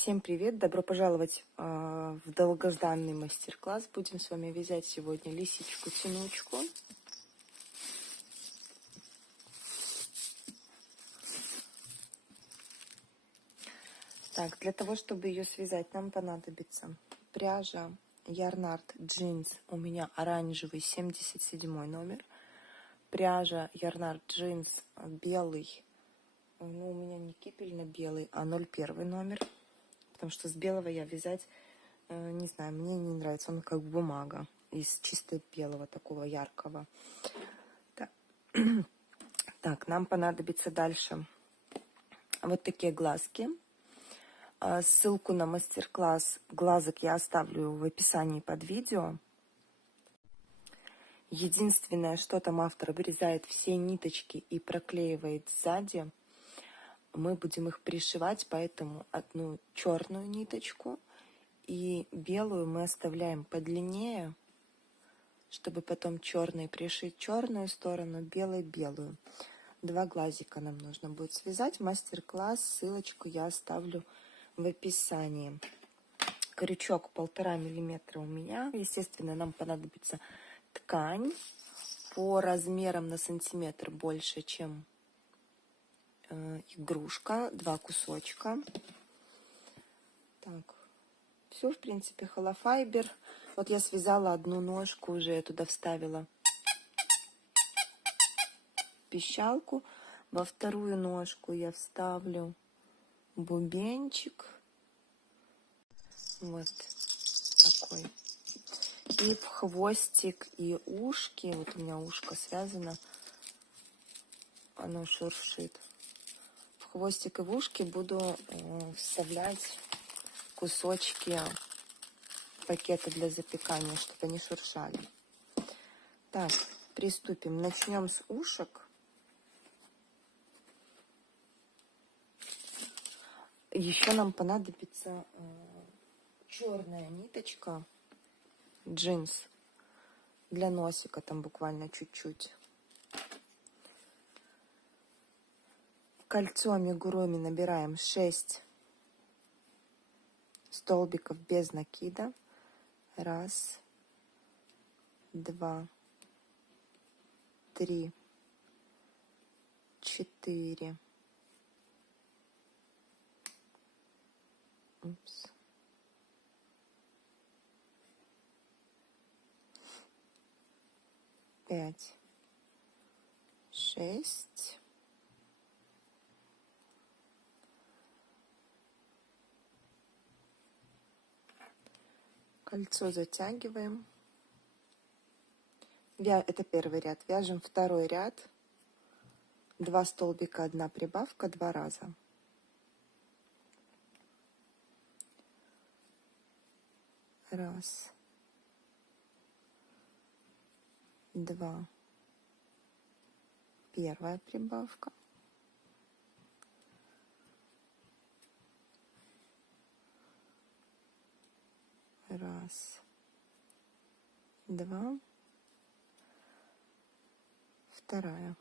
Всем привет! Добро пожаловать в долгожданный мастер-класс. Будем с вами вязать сегодня лисичку-тянучку. Так, для того, чтобы ее связать, нам понадобится пряжа Ярнард Джинс. У меня оранжевый 77 номер. Пряжа Ярнард Джинс белый. Ну, у меня не кипельно-белый, а 01 номер. Потому что с белого я вязать, не знаю, мне не нравится. Он как бумага из чисто белого, такого яркого. Так, нам понадобится дальше вот такие глазки. Ссылку на мастер-класс глазок я оставлю в описании под видео. Единственное, что там автор вырезает все ниточки и проклеивает сзади. Мы будем их пришивать, поэтому одну черную ниточку и белую мы оставляем подлиннее, чтобы потом черной пришить черную сторону, белой белую. 2 глазика нам нужно будет связать. Мастер-класс, ссылочку я оставлю в описании. Крючок 1,5 миллиметра у меня. Естественно, нам понадобится ткань по размерам на сантиметр больше, чем игрушка. 2 кусочка. Так, все, в принципе, холофайбер. Вот я связала одну ножку, уже я туда вставила пищалку. Во вторую ножку я вставлю бубенчик. Вот такой. И в хвостик и ушки. Вот у меня ушко связано. Оно шуршит. В хвостик и в ушки буду вставлять кусочки пакета для запекания, чтобы они шуршали. Так, приступим. Начнем с ушек. Еще нам понадобится черная ниточка джинс для носика, там буквально чуть-чуть. В кольцо амигуруми набираем 6 столбиков без накида. 1, 2, 3, 4. Упс. 5, 6. Кольцо затягиваем. Это первый ряд. Вяжем второй ряд. 2 столбика, 1 прибавка, 2 раза. Раз, 2. Первая прибавка. Раз, 2. Вторая.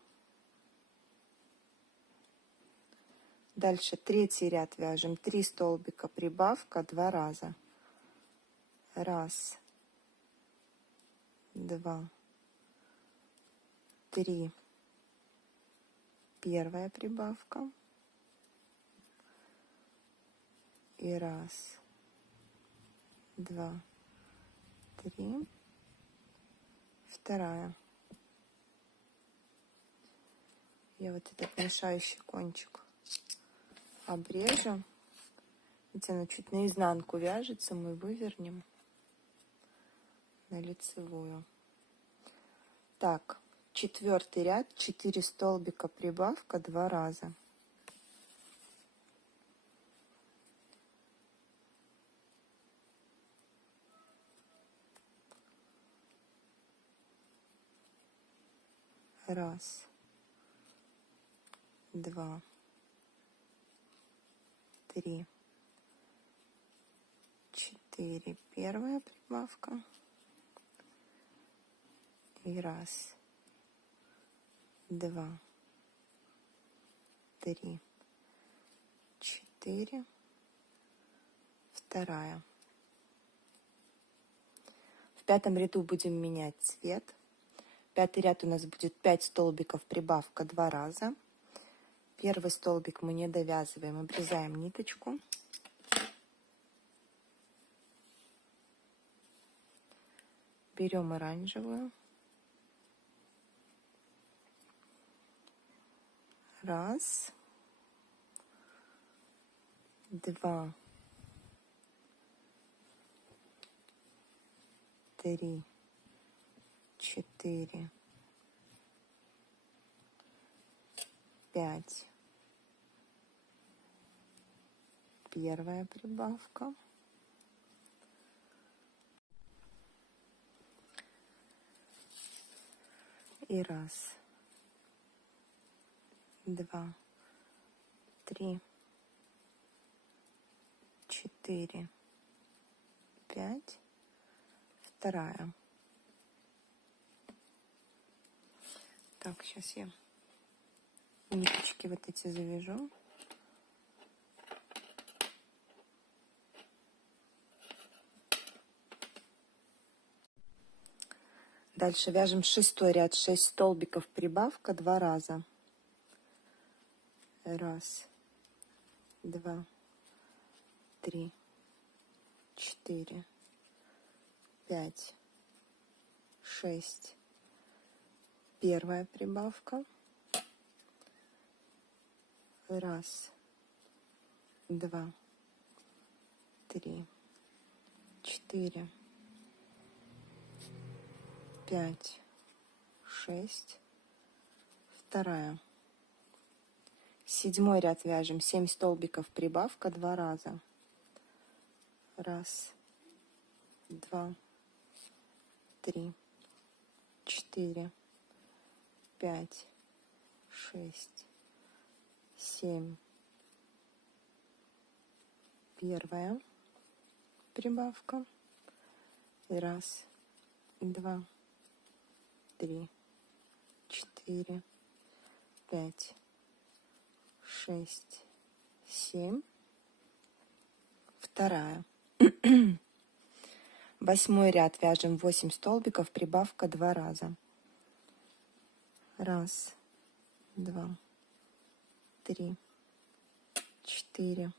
Дальше третий ряд вяжем. 3 столбика, прибавка, 2 раза. 1, 2, 3. Первая прибавка. И 1, 2, 3. Вторая. Я вот этот мешающий кончик обрежу. Видите, она чуть наизнанку вяжется, мы вывернем на лицевую. Так, 4-й ряд, 4 столбика, прибавка, 2 раза. Раз, 2, 3, 4. Первая прибавка. И 1, 2, 3, 4. вторая. В пятом ряду будем менять цвет. Пятый ряд у нас будет 5 столбиков, прибавка 2 раза. Первый столбик мы не довязываем, обрезаем ниточку. Берем оранжевую. Раз, два, три, четыре, пять. Первая прибавка. И раз, два, три, четыре, пять. Вторая. Так, сейчас я ниточки вот эти завяжу. Дальше вяжем 6-й ряд, 6 столбиков, прибавка 2 раза. Раз, два, три, четыре, пять, шесть. Первая прибавка. Раз, два, три, четыре, пять, шесть. Вторая. 7-й ряд вяжем 7 столбиков, прибавка 2 раза. Раз, два, три, четыре, пять, шесть, семь. Первая прибавка. Раз, два, три, четыре, пять, шесть, семь. Вторая. 8-й ряд вяжем 8 столбиков, прибавка 2 раза. Раз, два, три, четыре,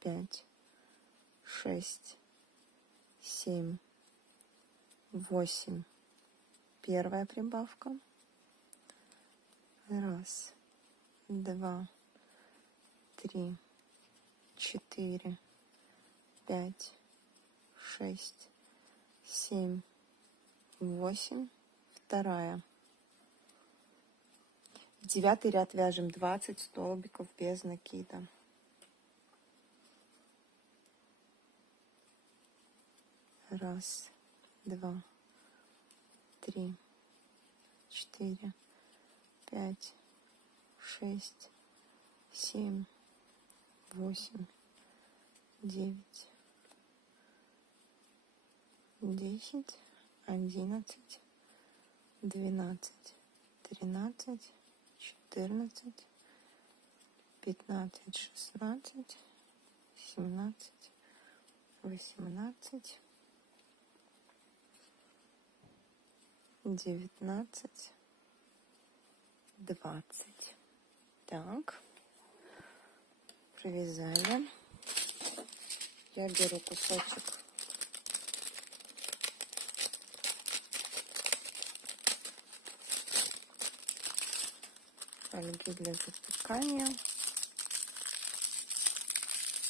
пять, шесть, семь, восемь. Первая прибавка. Раз, два, три, четыре, пять, шесть, семь, восемь. Вторая. 9-й ряд вяжем 20 столбиков без накида. Раз, два, три, четыре, пять, шесть, семь, восемь, девять, 10, 11, 12, 13, 14, 15, 16, 17, 18, 19, 20. Так, провязали. Я беру кусочек фольги для запекания.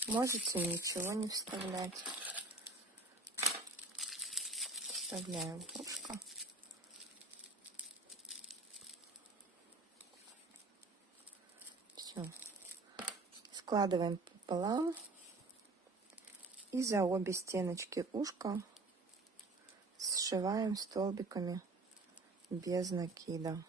Можете ничего не вставлять. Вставляю в ушко. Все. Складываем пополам. И за обе стеночки ушка сшиваем столбиками без накида.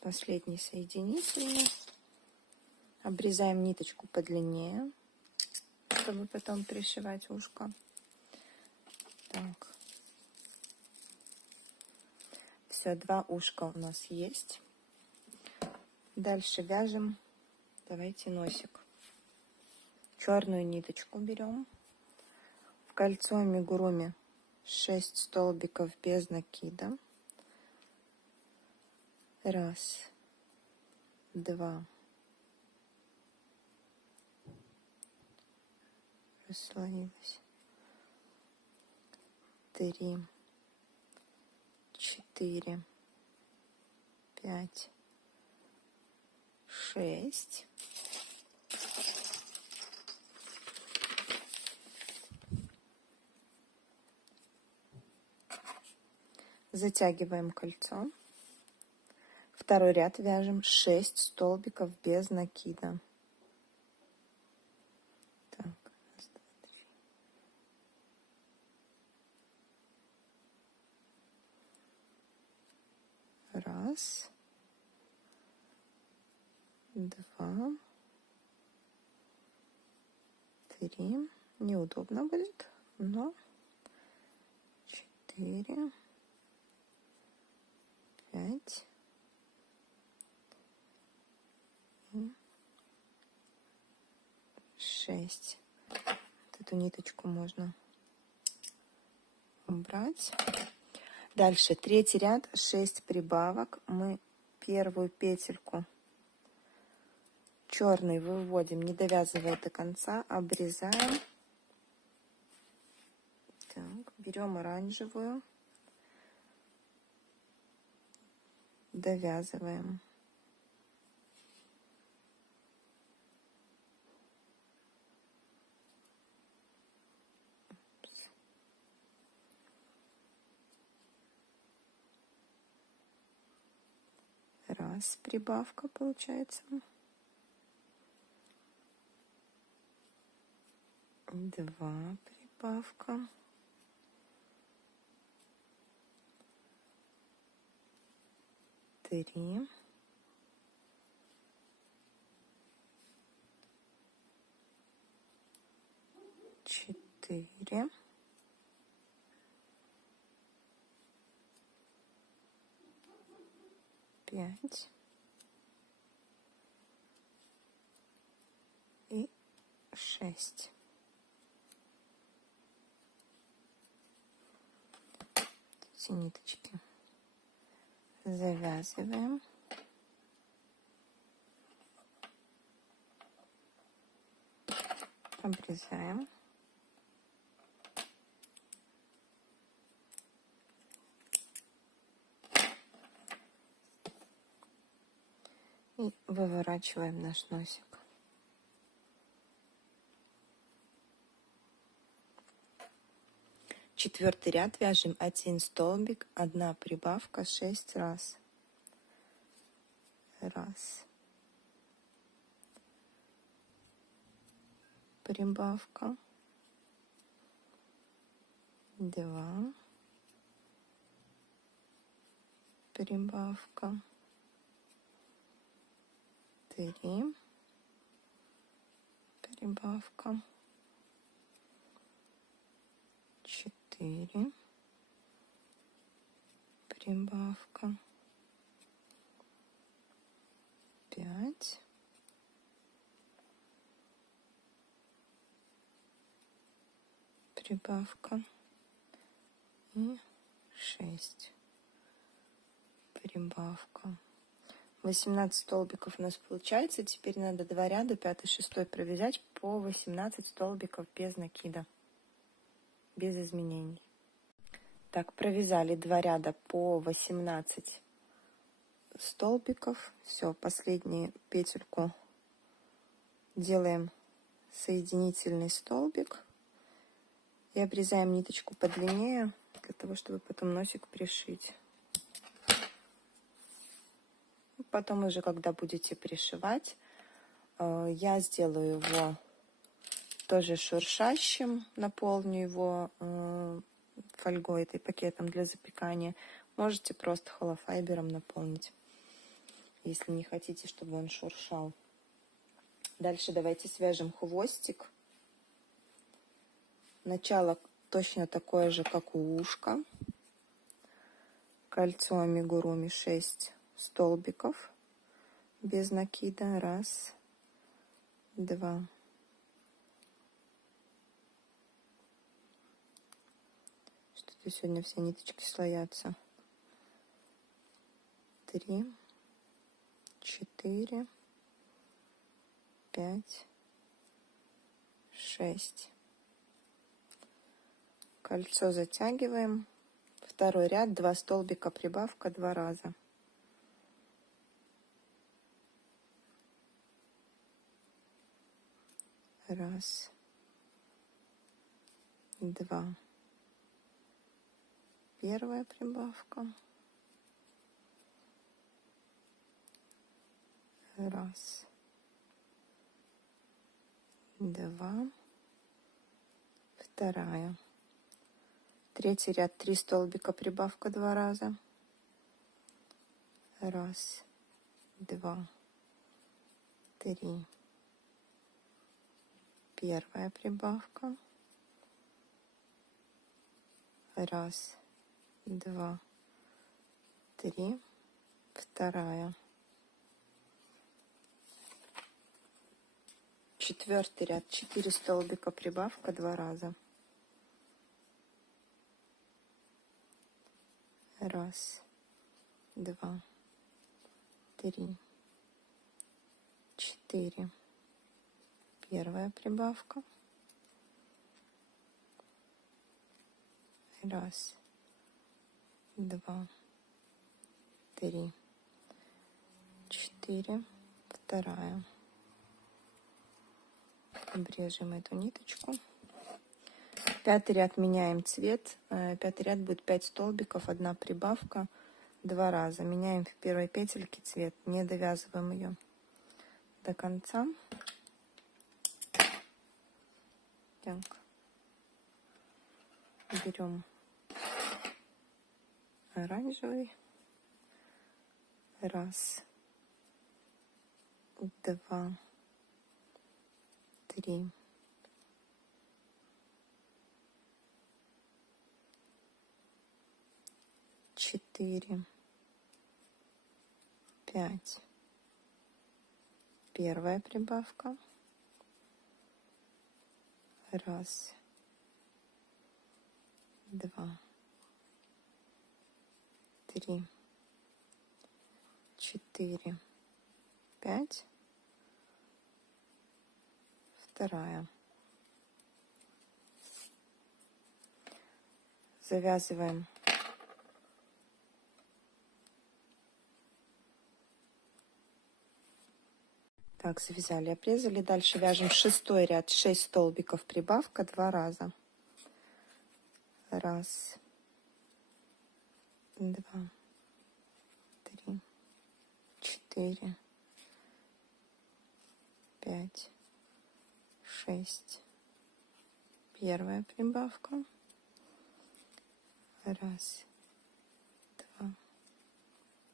последний соединительный. Обрезаем ниточку подлиннее, чтобы потом пришивать ушко. Так. Все, 2 ушка у нас есть. Дальше вяжем, давайте, носик. Черную ниточку берем. В кольцо амигуруми 6 столбиков без накида. 1, 2. Расслоилась. 3, 4, 5, 6. Затягиваем кольцо. Второй ряд вяжем 6 столбиков без накида. Так, 1, 2, 3. Неудобно будет, но 4, 5 и 6. Вот эту ниточку можно убрать. Дальше 3-й ряд, 6 прибавок. Мы первую петельку черный выводим, не довязывая до конца, обрезаем. Так, берем оранжевую, довязываем. Раз, прибавка получается. 2, прибавка. 3. 4. 5. И 6. Эти ниточки завязываем. Обрезаем. И выворачиваем наш носик. Четвертый ряд вяжем 1 столбик, 1 прибавка, 6 раз. 1, прибавка, 2, прибавка, 3, прибавка, 4, прибавка, 5, прибавка и 6, прибавка. 18 столбиков у нас получается. Теперь надо 2 ряда, 5 и 6 провязать по 18 столбиков без накида, без изменений. Так, провязали 2 ряда по 18 столбиков. Все, последнюю петельку делаем соединительный столбик и обрезаем ниточку подлиннее, для того, чтобы потом носик пришить. Потом уже, когда будете пришивать, я сделаю его тоже шуршащим, наполню его фольгой, этой пакетом для запекания. Можете просто холофайбером наполнить. если не хотите, чтобы он шуршал. Дальше давайте свяжем хвостик. Начало точно такое же, как у ушка. Кольцо амигуруми 6 столбиков без накида. 1, 2. Что-то сегодня все ниточки слоятся. 3, 4, 5, 6. Кольцо затягиваем. Второй ряд, 2 столбика прибавка 2 раза. Раз, два. Первая прибавка. Раз, два. Вторая. Третий ряд, 3 столбика прибавка 2 раза. Раз, два, три. Первая прибавка. Раз, два, три. Вторая. Четвертый ряд, 4 столбика прибавка 2 раза. Раз, два, три, 4. Первая прибавка. Раз, два, три, 4. Вторая. Обрежем эту ниточку. Пятый ряд меняем цвет. Пятый ряд будет 5 столбиков, 1 прибавка 2 раза. Меняем в первой петельке цвет, не довязываем ее до конца. Так. Берем оранжевый. Раз, два, три, 4, 5. Первая прибавка. Раз, два, три, 4, 5. Вторая. Завязываем так, завязали, обрезали. Дальше вяжем 6-й ряд, 6 столбиков прибавка 2 раза. Раз, два, три, 4, 5, 6. Первая прибавка. Раз, два,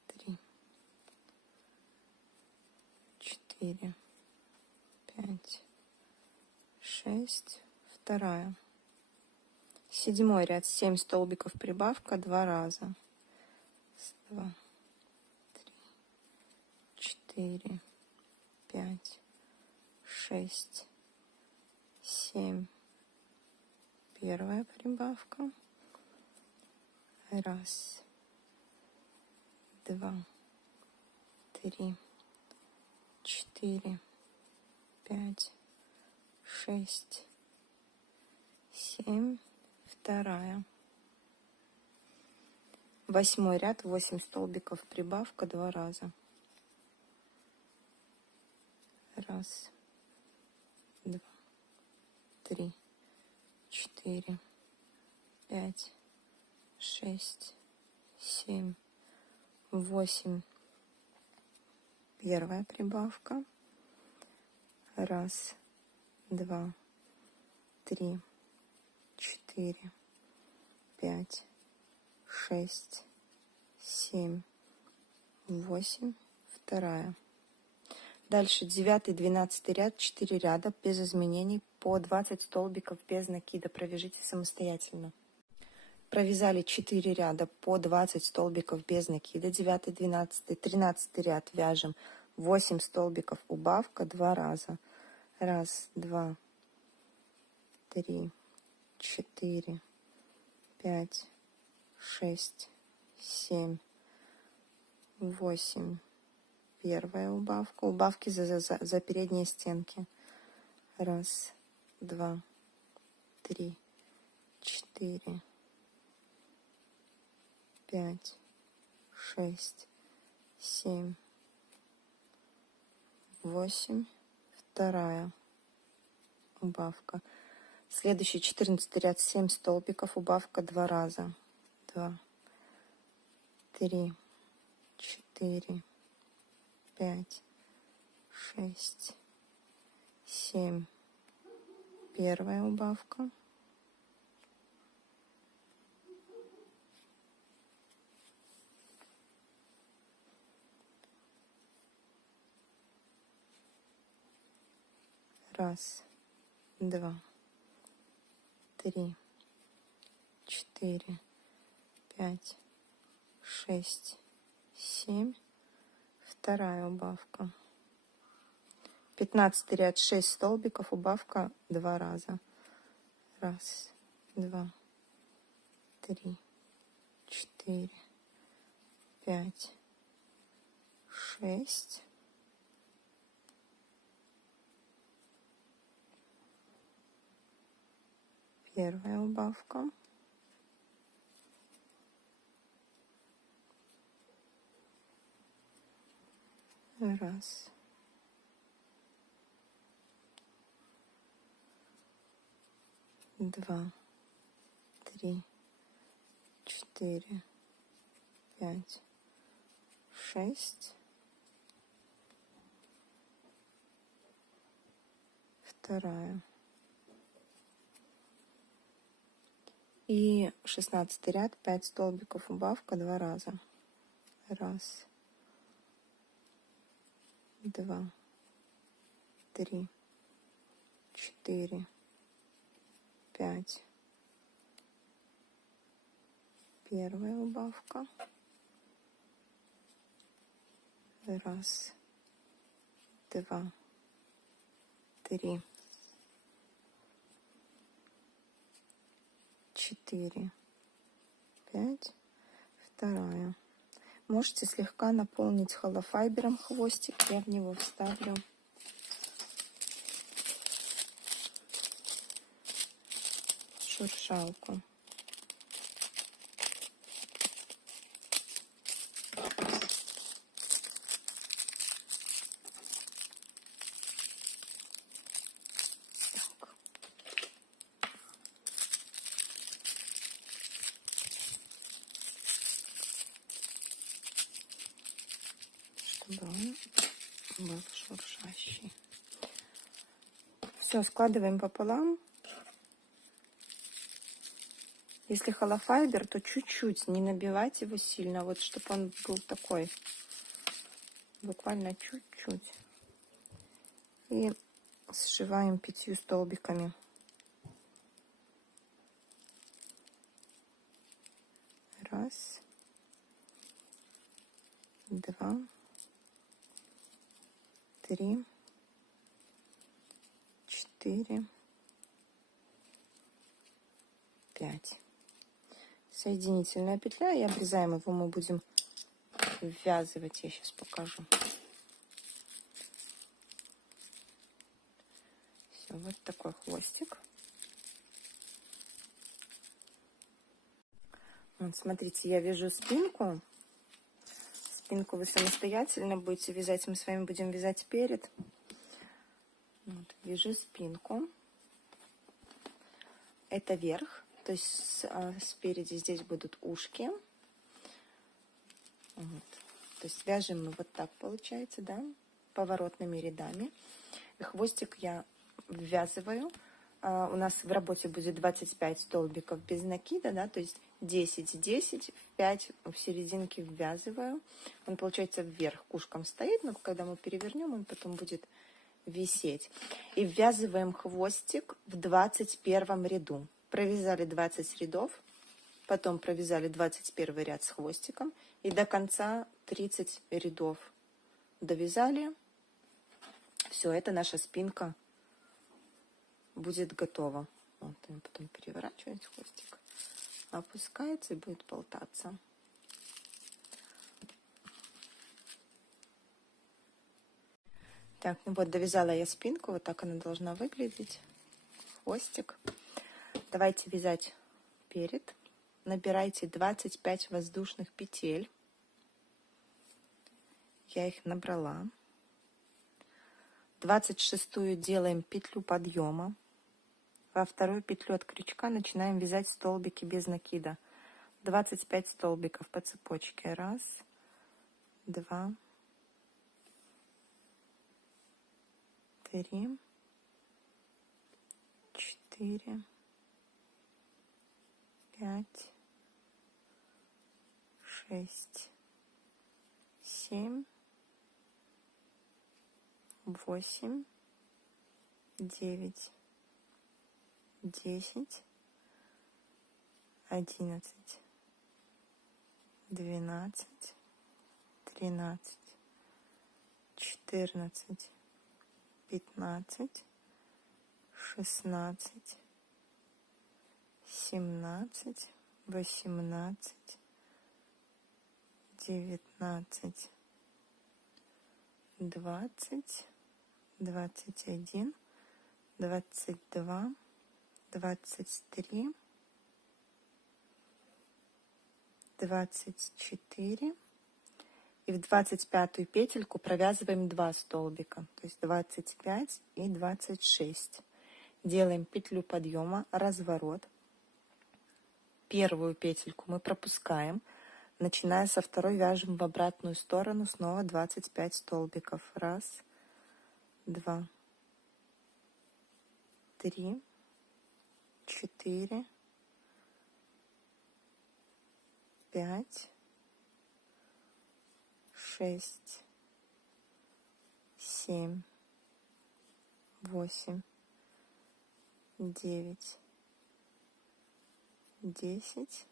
три, 4, 5, 6. Вторая. 7-й ряд, 7 столбиков прибавка 2 раза. 2, 3, 4, 5, 6, 7. Первая прибавка. Раз, два, три, 4, 5, 6, 7. Вторая. 8-й ряд, 8 столбиков прибавка 2 раза. Раз, два, три, 4, 5, 6, 7, 8. Первая прибавка. Раз, два, три, 4, 5, 6, 7, 8. вторая. Дальше 9-12 ряд, 4 ряда без изменений, по 20 столбиков без накида. Провяжите самостоятельно. Провязали 4 ряда по 20 столбиков без накида. 9-12, 13 ряд вяжем 8 столбиков убавка 2 раза. 1, 2, 3, 4, 5, 6, 7, 8. Первая убавка. Убавки за передние стенки. 1, 2, 3, 4, 5, 6, 7, 8. Вторая убавка. Следующий 14 ряд, 7 столбиков, убавка 2 раза. 2, 3, 4, 5, 6, 7. Первая убавка. Раз, 2, 3, 4, 5, 6, 7. Вторая убавка. 15 ряд, 6 столбиков, убавка 2 раза. 1, 2, 3, 4, 5, 6. Первая убавка. Раз. Два. 3, 4, 5, 6. Вторая. И 16 ряд, 5 столбиков, убавка 2 раза. 1, 2, 3, 4, 5. Первая убавка. 1, 2, 3, 4, 5. Вторая. Можете слегка наполнить холофайбером хвостик. Я в него вставлю шуршалку. Чтобы он был шуршащий. Все, складываем пополам. Если холофайбер, то чуть-чуть, не набивать его сильно, вот чтобы он был такой, буквально чуть-чуть. И сшиваем 5 столбиками. 1, 2, 3, 4, 5. Соединительная петля, и обрезаем его, мы будем ввязывать, я сейчас покажу. Все, вот такой хвостик. Вот, смотрите, я вяжу спинку. Спинку вы самостоятельно будете вязать, мы с вами будем вязать перед. Вот, вяжу спинку. Это верх. То есть спереди здесь будут ушки. Вот. То есть вяжем мы вот так, получается, да, поворотными рядами. И хвостик я ввязываю У нас в работе будет 25 столбиков без накида, да, то есть 10, 10, в 5 в серединке ввязываю. Он, получается, вверх кушком стоит, но когда мы перевернем, он потом будет висеть. И ввязываем хвостик в 21 ряду. Провязали 20 рядов, потом провязали 21 ряд с хвостиком и до конца 30 рядов довязали. Все, это наша спинка будет готова. Вот, он потом переворачивает хвостик, опускается и будет болтаться. Так, ну вот, довязала я спинку, вот так она должна выглядеть. Хвостик. Давайте вязать перед. Набирайте 25 воздушных петель. Я их набрала. 26-ю делаем петлю подъема. Во вторую петлю от крючка начинаем вязать столбики без накида. 25 столбиков по цепочке. 1, 2, 3, 4, 5, 6, 7, 8, 9, 10, 11, 12, 13, 14, 15, 16, 17, 18, 19, 20, 21, 22, 23, 24. И в 25-ю петельку провязываем 2 столбика, то есть 25 и 26. Делаем петлю подъема, разворот. Первую петельку мы пропускаем, начиная со второй вяжем в обратную сторону снова 25 столбиков. 1, 2, 3, 4, 5, 6, 7, 8, 9, 10,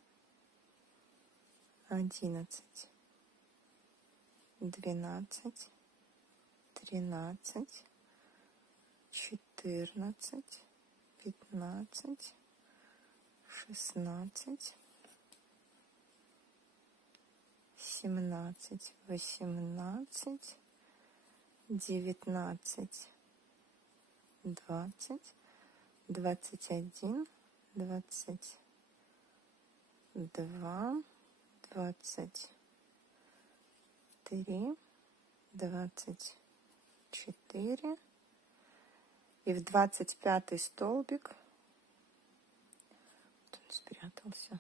11, 12, 13, 14, 15, 16, 17, 18, 19, 20, 21, 22, 23, 24. И в 25-й столбик, вот он спрятался,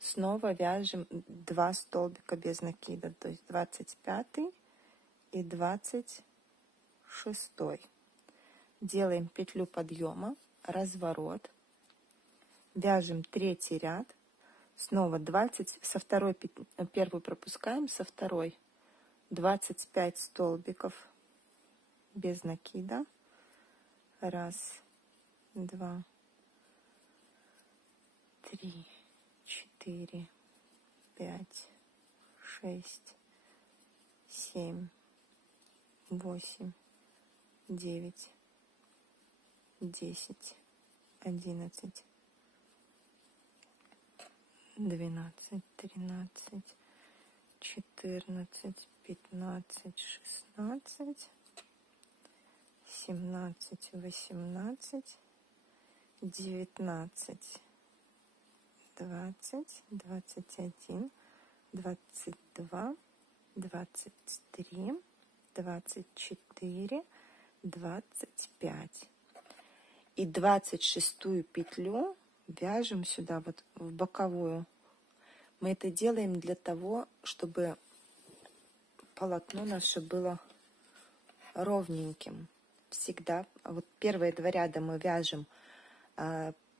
снова вяжем 2 столбика без накида, то есть 25 и 26. Делаем петлю подъема, разворот, вяжем 3-й ряд, снова 20, со второй первую пропускаем, со второй 25 столбиков без накида. 1, 2, 3, 4, 5, 6, 7, 8, 9, 10, 11, 12, 13, 14, 15, 16, 17, 18, 19, 20, 21, 22, 23, 24, 25. И 26-ю петлю вяжем сюда, вот в боковую. Мы это делаем для того, чтобы полотно наше было ровненьким. всегда, вот первые 2 ряда мы вяжем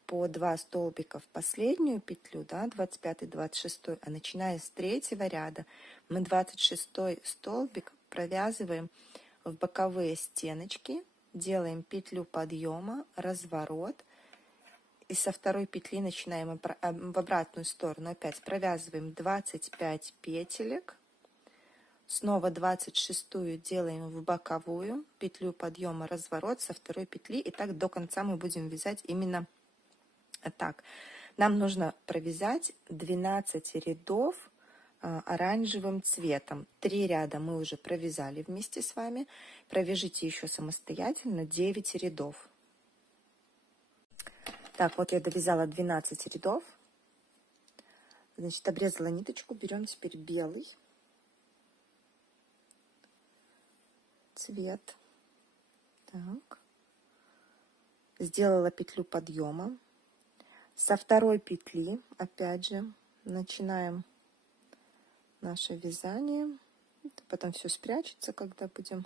по 2 столбика в последнюю петлю, да, 25, 26, а начиная с 3-го ряда мы 26 столбик провязываем в боковые стеночки, делаем петлю подъема, разворот, и со 2 петли начинаем в обратную сторону, опять провязываем 25 петелек, снова 26 делаем в боковую, петлю подъема, разворот со 2 петли, и так до конца мы будем вязать именно так. Нам нужно провязать 12 рядов оранжевым цветом. 3 ряда мы уже провязали вместе с вами. Провяжите еще самостоятельно 9 рядов. Так, вот я довязала 12 рядов. Значит, обрезала ниточку. Берем теперь белый цвет. Так. Сделала петлю подъема. Со 2 петли, опять же, начинаем наше вязание. Потом все спрячется, когда будем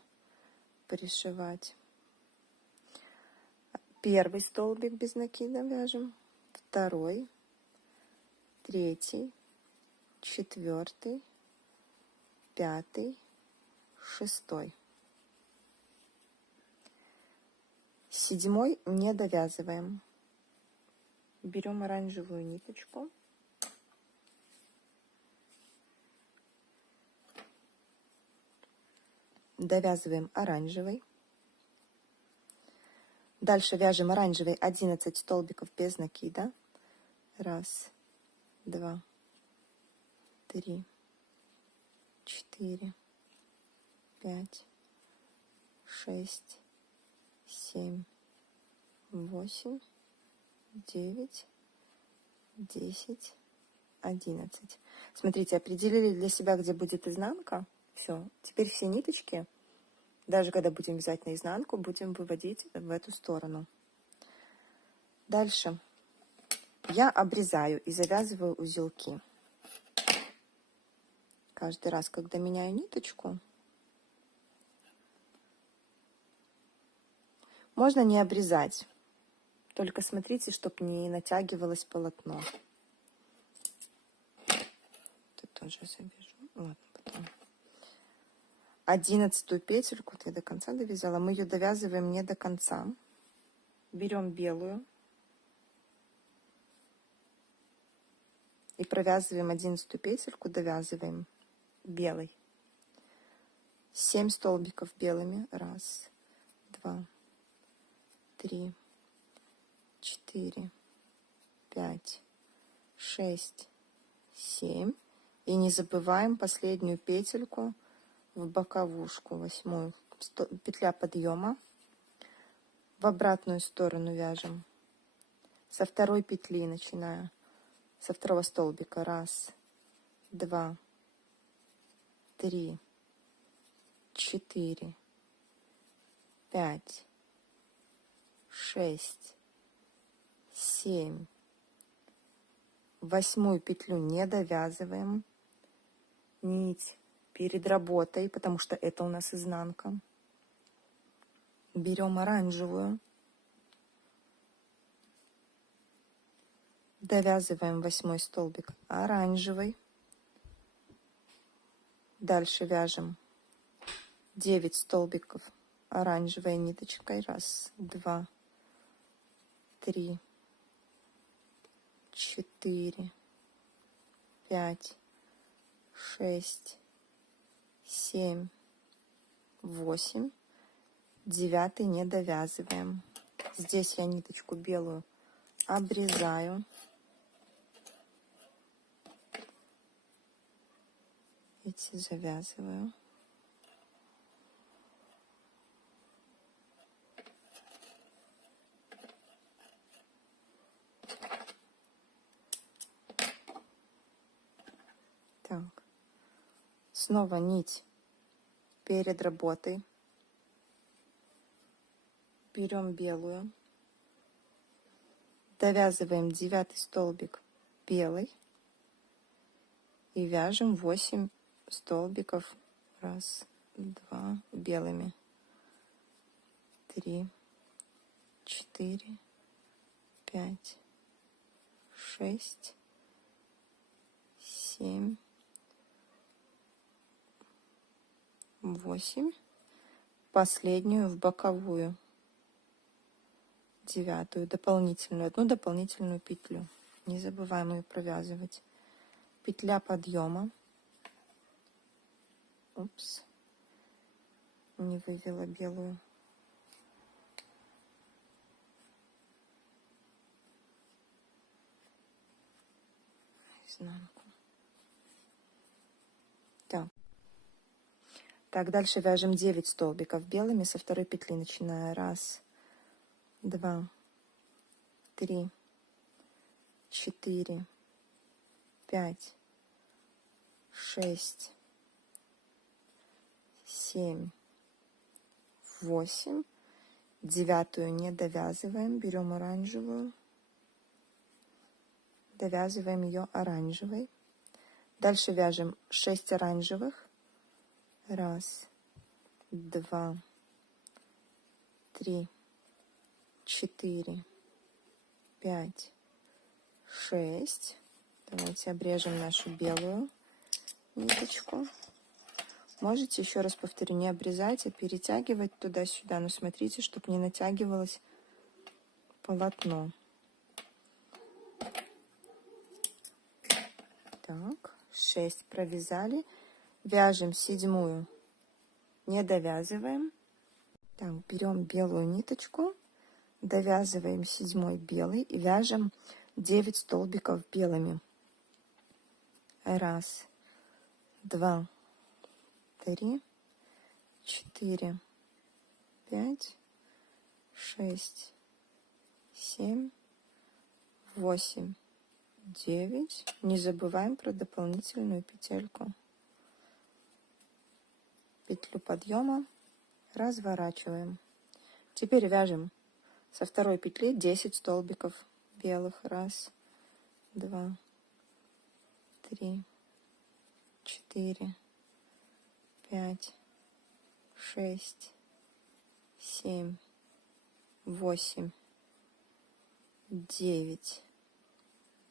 пришивать. 1 столбик без накида вяжем, 2, 3, 4, 5, 6. 7 не довязываем. Берем оранжевую ниточку. Довязываем оранжевый. Дальше вяжем оранжевый 11 столбиков без накида. 1, 2, 3, 4, 5, 6, 7, 8, 9, 10, 11. Смотрите, определили для себя, где будет изнанка. Все, теперь все ниточки, даже когда будем вязать наизнанку, будем выводить в эту сторону. Дальше я обрезаю и завязываю узелки. Каждый раз, когда меняю ниточку, можно не обрезать. Только смотрите, чтобы не натягивалось полотно. Тут тоже завяжу. Ладно, потом. 11-ю петельку, вот я до конца довязала, мы ее довязываем не до конца. Берем белую и провязываем 11-ю петельку, довязываем белой. 7 столбиков белыми. 1, 2, 3, 4, 5, 6, 7. И не забываем последнюю петельку в боковушку, 8-ю, петля подъема. В обратную сторону вяжем. Со 2 петли начиная, со 2 столбика. 1, 2, 3, 4, 5, 6, 7. 8-ю петлю не довязываем. Нить перед работой, потому что это у нас изнанка. Берем оранжевую. Довязываем 8-й столбик оранжевый. Дальше вяжем 9 столбиков оранжевой ниточкой. 1, 2, 3, 4, 5, 6, 7, 8. 9 не довязываем. Здесь я ниточку белую обрезаю. Эти завязываю. Так. Снова нить перед работой. Берем белую. Довязываем 9 столбик белый. И вяжем 8 столбиков. 1, 2 белыми. 3, 4, 5, 6, 7, 8. Последнюю в боковую, 9-ю, дополнительную, одну дополнительную петлю. Не забываем ее провязывать. Петля подъема. Упс, не вывела белую. Изнанку. Так, дальше вяжем 9 столбиков белыми со второй петли, начиная 1, 2, 3, 4, 5, 6, 7, 8. 9-ю не довязываем, берем оранжевую, довязываем ее оранжевой. Дальше вяжем 6 оранжевых. 1, 2, 3, 4, 5, 6. Давайте обрежем нашу белую ниточку. Можете, еще раз повторю, не обрезать, а перетягивать туда-сюда. Но смотрите, чтобы не натягивалось полотно. Так, 6 провязали. Вяжем 7-ю, не довязываем. Так, берем белую ниточку, довязываем 7-й белый и вяжем 9 столбиков белыми. 1, 2, 3, 4, 5, 6, 7, 8, 9. Не забываем про дополнительную петельку. Петлю подъема разворачиваем. Теперь вяжем со второй петли 10 столбиков белых. 1, 2, 3, 4, 5, 6, 7, 8, 9,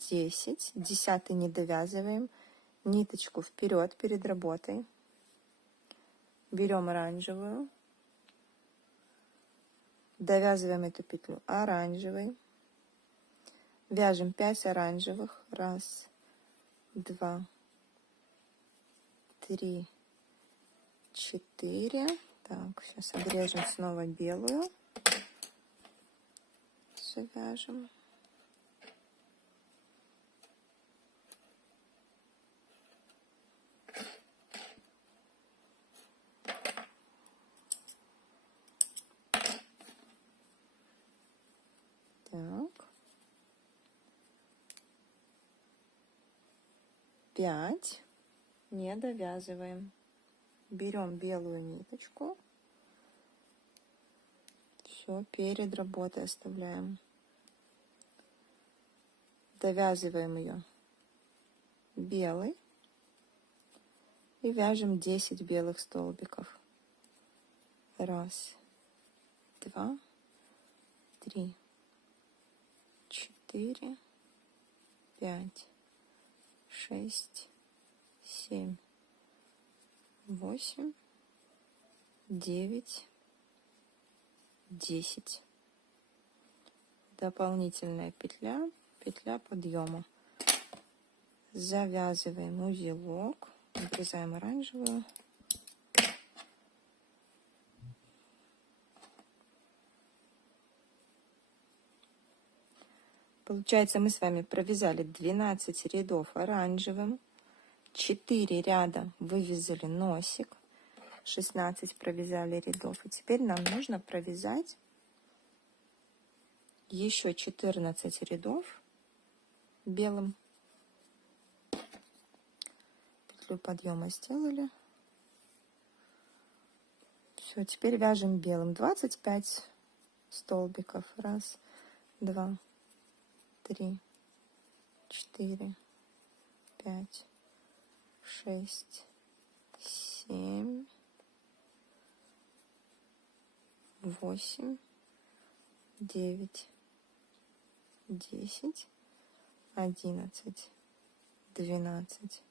10. 10-й не довязываем. Ниточку вперед перед работой. Берем оранжевую. Довязываем эту петлю оранжевой. Вяжем 5 оранжевых. 1, 2, 3, 4. Так, сейчас обрежем снова белую. Завяжем. Так. 5. Не довязываем. Берем белую ниточку. Все, перед работой оставляем. Довязываем ее белой. И вяжем 10 белых столбиков. 1, 2, 3, 4, 5, 6, 7, 8, 9, 10. Дополнительная петля, петля подъема. Завязываем узелок, обрезаем оранжевую. Получается, мы с вами провязали 12 рядов оранжевым, 4 ряда вывязали носик, 16 провязали рядов. И теперь нам нужно провязать еще 14 рядов белым. Петлю подъема сделали. Все, теперь вяжем белым 25 столбиков. 1, 2, 3, 4, 5, 6, 7, 8, 9, 10, 11, 12,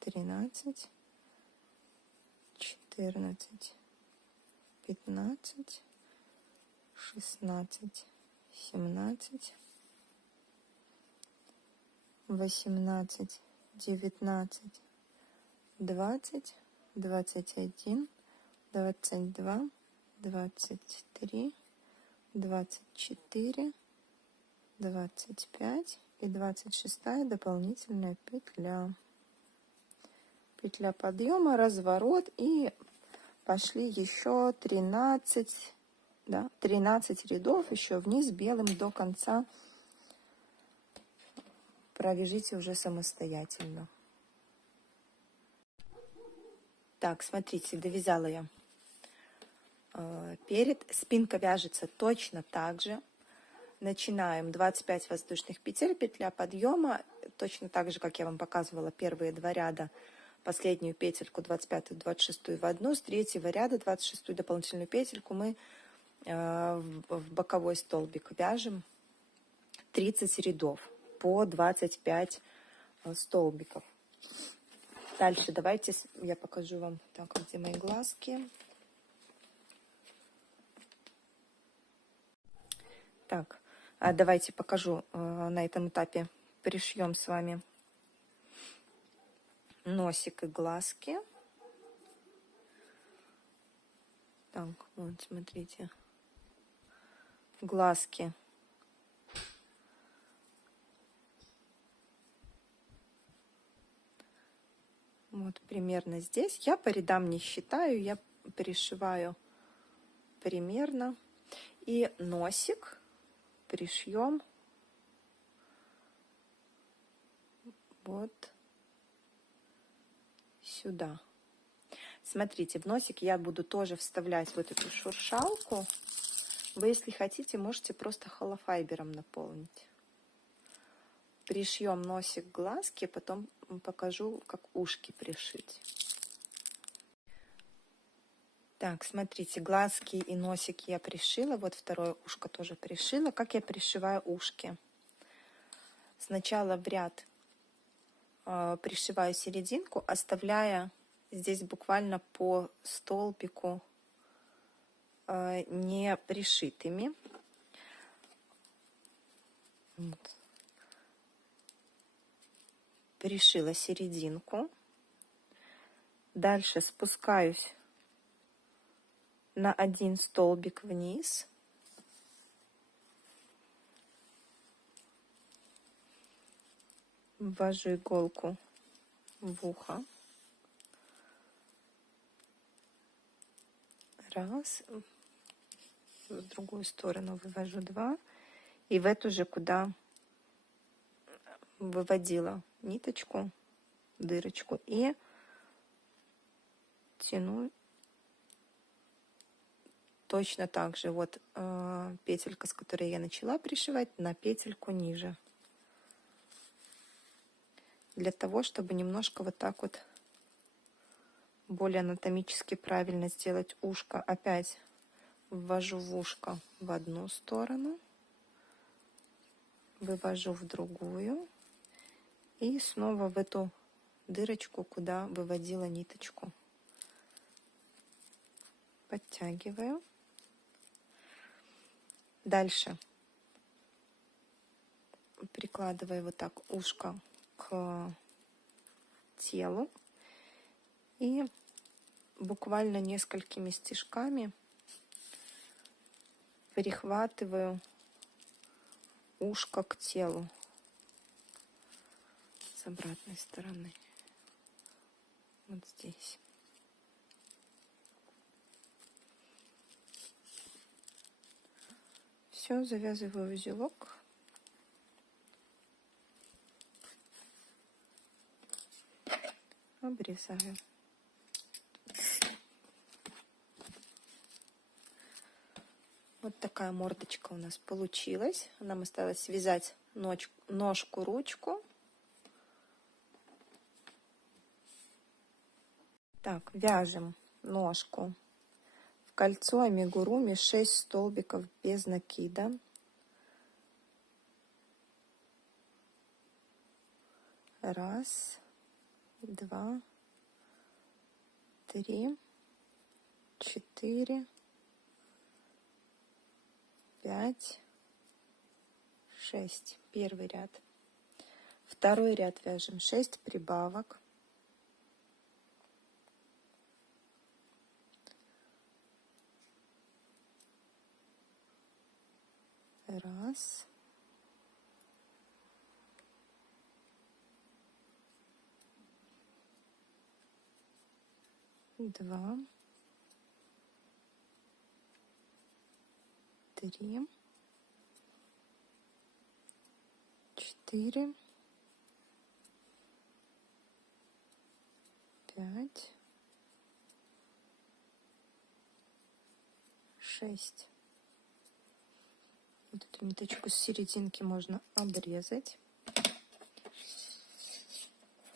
13, 14, 15, 16, 17, 18, 19, 20, 21, 22, 23, 24, 25 и 26 дополнительная петля. Петля подъема, разворот, и пошли еще 13, да, 13 рядов еще вниз белым до конца. Провяжите уже самостоятельно. Так, смотрите, довязала я перед. Спинка вяжется точно так же. Начинаем 25 воздушных петель, петля подъема, точно так же, как я вам показывала первые два ряда, последнюю петельку 25-26 в одну, с третьего ряда 26 дополнительную петельку мы в боковой столбик вяжем 30 рядов по 25 столбиков. Дальше давайте я покажу вам, так, где мои глазки. Так, давайте покажу на этом этапе. Пришьем с вами носик и глазки. Так, вот, смотрите. Глазки. Вот примерно здесь. Я по рядам не считаю, я пришиваю примерно. И носик пришьем вот сюда. Смотрите, в носик я буду тоже вставлять вот эту шуршалку. Вы, если хотите, можете просто холофайбером наполнить. Пришьем носик, глазки, потом покажу, как ушки пришить. Так, смотрите, глазки и носики я пришила. Вот второе ушко тоже пришила. Как я пришиваю ушки? Сначала в ряд пришиваю серединку, оставляя здесь буквально по столбику не пришитыми. Вот. Пришила серединку. Дальше спускаюсь на один столбик вниз. Ввожу иголку в ухо. Раз. В другую сторону вывожу 2. И в эту же, куда выводила ниточку, дырочку, и тяну точно так же. Вот петелька, с которой я начала пришивать, на петельку ниже. Для того, чтобы немножко вот так вот более анатомически правильно сделать ушко. Опять ввожу в ушко в одну сторону, вывожу в другую и снова в эту дырочку, куда выводила ниточку. Подтягиваю. Дальше прикладываю вот так ушко к телу и буквально несколькими стежками перехватываю ушко к телу с обратной стороны. Вот здесь. Все, завязываю узелок. Обрезаю. Вот такая мордочка у нас получилась. Нам осталось связать ножку, ручку. Так, вяжем ножку в кольцо амигуруми 6 столбиков без накида. Раз, два, три, 4, 5, 6. Первый ряд. Второй ряд вяжем 6 прибавок. Раз. Два. Три. 4. 5. 6. Вот эту ниточку с серединки можно обрезать.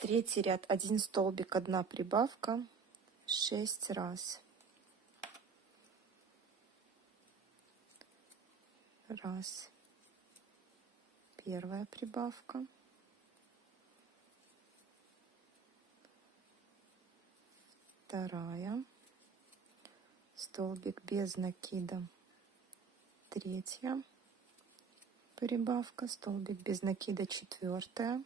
Третий ряд 1 столбик, 1 прибавка, 6 раз. Раз. Первая прибавка. Вторая. Столбик без накида. Третья прибавка. Столбик без накида. Четвертая.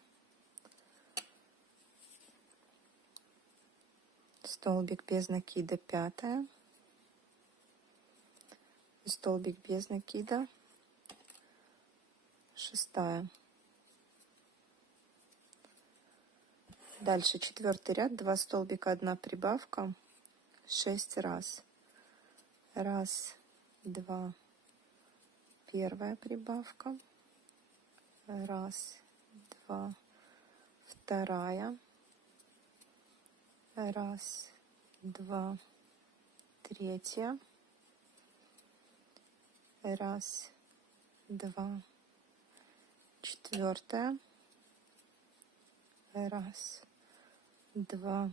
Столбик без накида. Пятая. И столбик без накида. Шестая. Дальше четвертый ряд, 2 столбика, 1 прибавка, 6 раз. Раз, два, первая прибавка, раз, два, вторая, раз, два, третья, раз, два, четвертая, раз, два,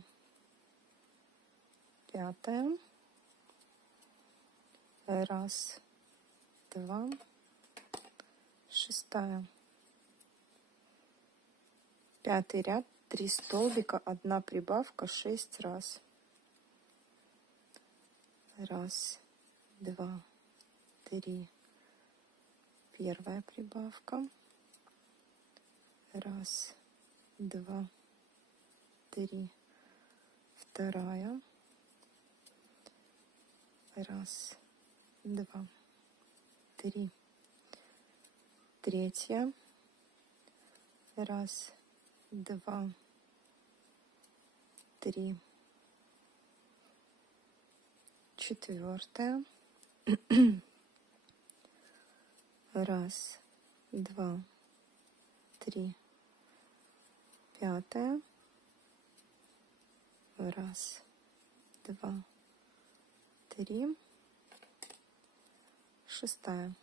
пятая, раз, два, шестая. Пятый ряд, 3 столбика, 1 прибавка, 6 раз. Раз, два, три. Первая прибавка. Раз, два, три. Вторая. Раз, два, три. Третья. Раз, два, три. Четвертая. Раз, два, три. Пятая. Раз, два, три. Шестая.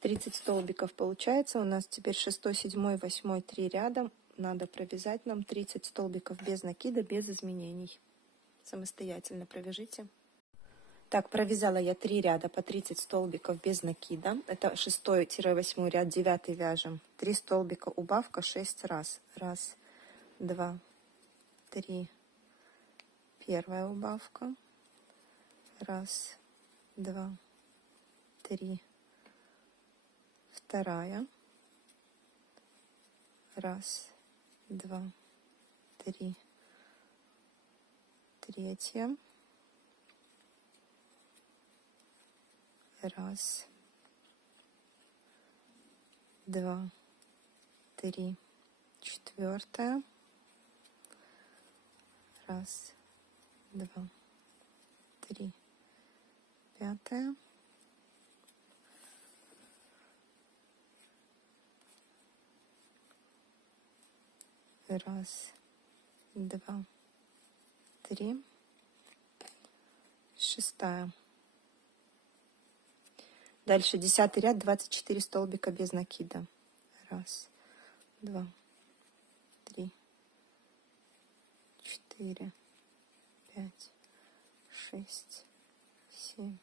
30 столбиков получается. У нас теперь 6, 7, 8, 3 ряда. Надо провязать нам 30 столбиков без накида, без изменений. Самостоятельно провяжите. Так, провязала я 3 ряда по 30 столбиков без накида. Это 6-8 ряд, 9 вяжем. 3 столбика убавка 6 раз. Раз, два, три. Первая убавка. Раз, два, три. Вторая. Раз, два, три. Третья. Раз, два, три. Четвертая. Раз, два, три. Пятая. Раз, два, три. Шестая. Дальше 10 ряд, 24 столбика без накида. Раз, два, три, 4, 5, 6, 7,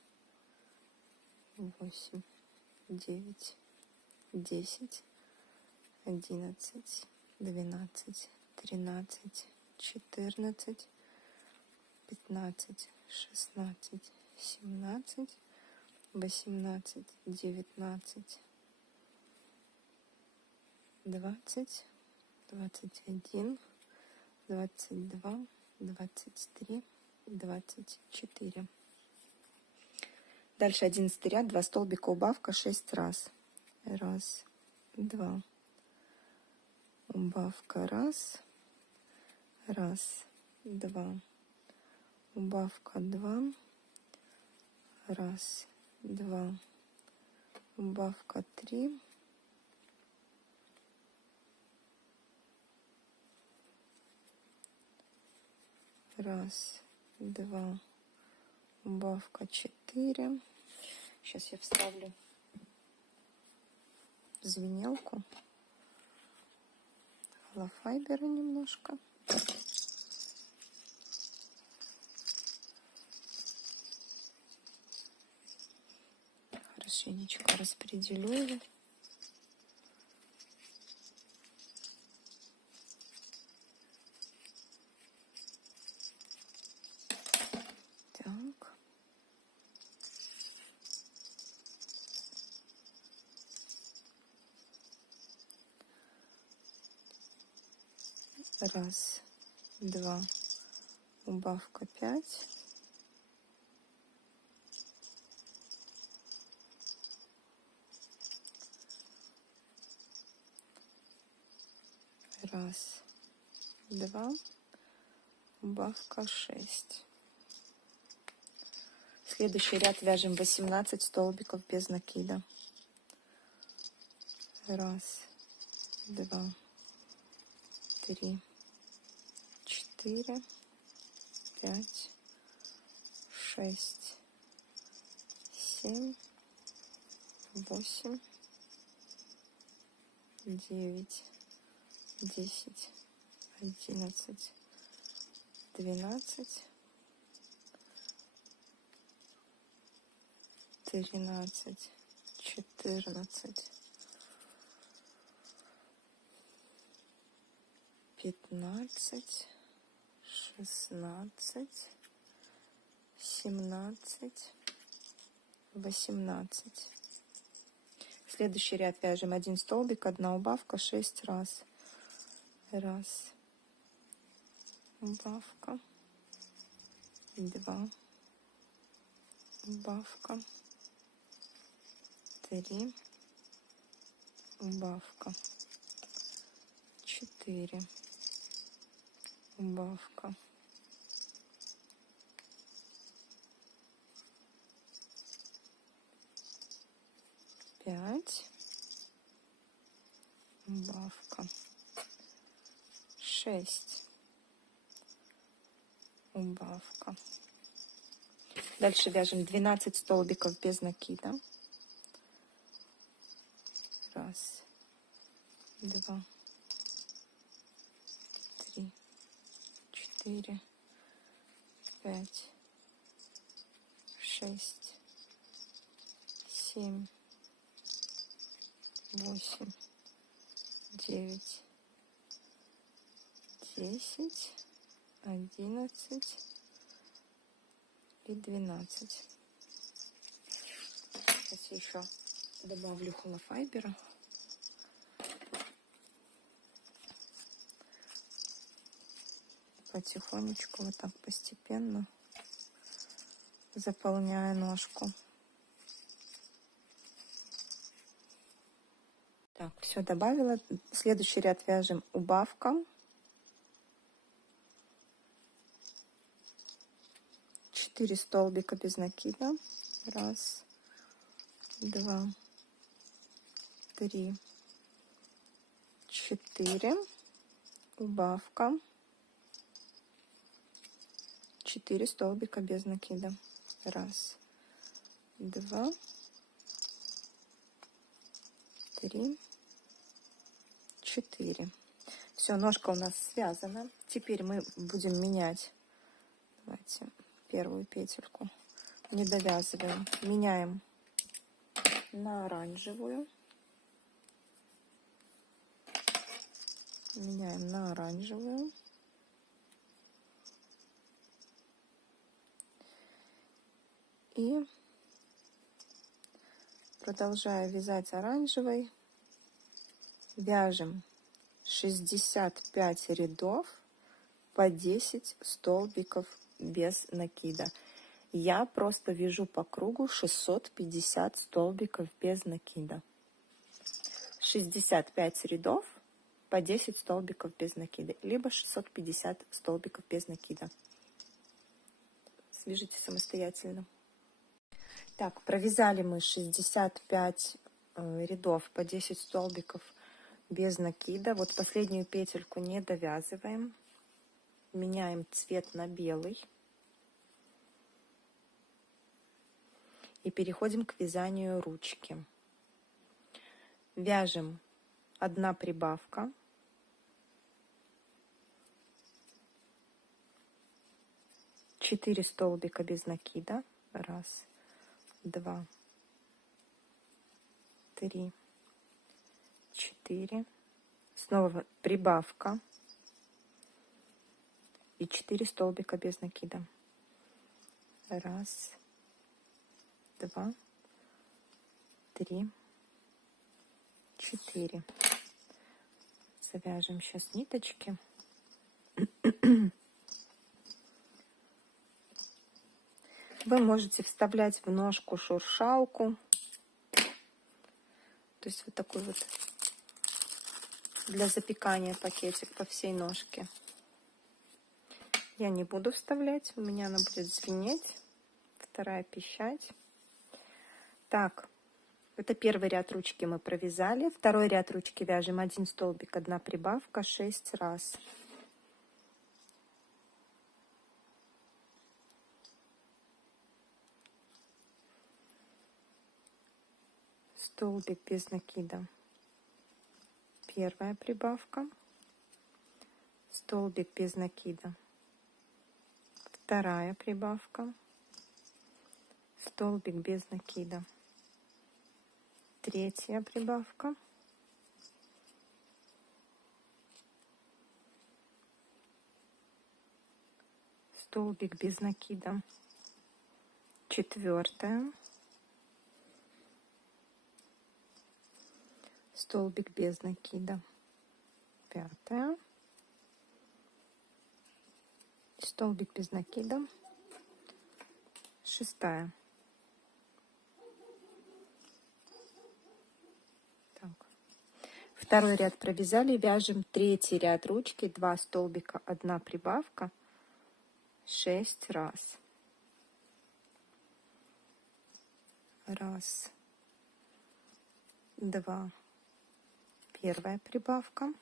8, 9, 10, 11, 12, 13, 14, 15, 16, 17, 18, 19, 20, 21, 22, 23, 24. Дальше 11 ряд, 2 столбика убавка 6 раз. Раз, два. Убавка раз, раз, два. Убавка 2, раз, два. Убавка 3, раз, два. Убавка 4. Сейчас я вставлю звенелку холофайбера немножко. Хорошенечко распределю его. Так. Раз, два, убавка 5. Раз, два, убавка 6. Следующий ряд вяжем 18 столбиков без накида. Раз, два, 3, 4, 5, 6, 7, 8, 9, 10, 11, 12, 13, 14, 15, 16, 17, 18. Следующий ряд вяжем 1 столбик, 1 убавка 6 раз. Раз, убавка, 2, убавка, 3, убавка, 4, убавка, 5, убавка, 6, убавка. Дальше вяжем 12 столбиков без накида. Раз, два, 3, 4, 5, 6, 7, 8, 9, 10, 11 и 12. Сейчас я еще добавлю холофайбера. Потихонечку, вот так постепенно заполняя ножку. Так, все добавила. Следующий ряд вяжем убавка. 4 столбика без накида. Раз, два, 3, 4. Убавка. 4 столбика без накида. Раз, два, 3, 4. Все, ножка у нас связана. Теперь мы будем менять. Давайте первую петельку, не довязываем, меняем на оранжевую, меняем на оранжевую. И продолжая вязать оранжевой, вяжем 65 рядов по 10 столбиков без накида. Я просто вяжу по кругу 650 столбиков без накида. 65 рядов по 10 столбиков без накида, либо 650 столбиков без накида. Свяжите самостоятельно. Так, провязали мы 65 рядов по 10 столбиков без накида. Вот последнюю петельку не довязываем. Меняем цвет на белый. И переходим к вязанию ручки. Вяжем 1 прибавка. Четыре столбика без накида. 1, 2, 3, 4. Снова прибавка. И 4 столбика без накида. 1, 2, 3, 4. Завяжем сейчас ниточки. Вы можете вставлять в ножку шуршалку. То есть вот такой вот для запекания пакетик по всей ножке. Я не буду вставлять, у меня она будет звенеть, вторая пищать. Так, это первый ряд ручки мы провязали. Второй ряд ручки вяжем 1 столбик, 1 прибавка, 6 раз. Столбик без накида. Первая прибавка. Столбик без накида. Вторая прибавка. Столбик без накида. Третья прибавка. Столбик без накида. Четвертая. Столбик без накида. Пятая. Столбик без накида. Шестая. Так. Второй ряд провязали, вяжем третий ряд ручки, 2 столбика, 1 прибавка, 6 раз. 1, 2. Первая прибавка.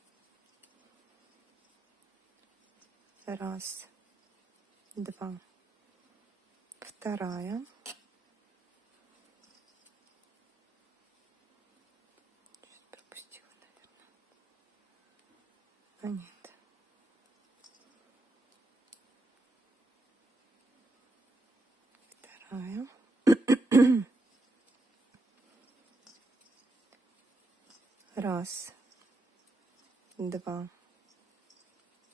1, 2. Вторая. Сейчас пропустила, наверное. А нет. Вторая. 1, 2.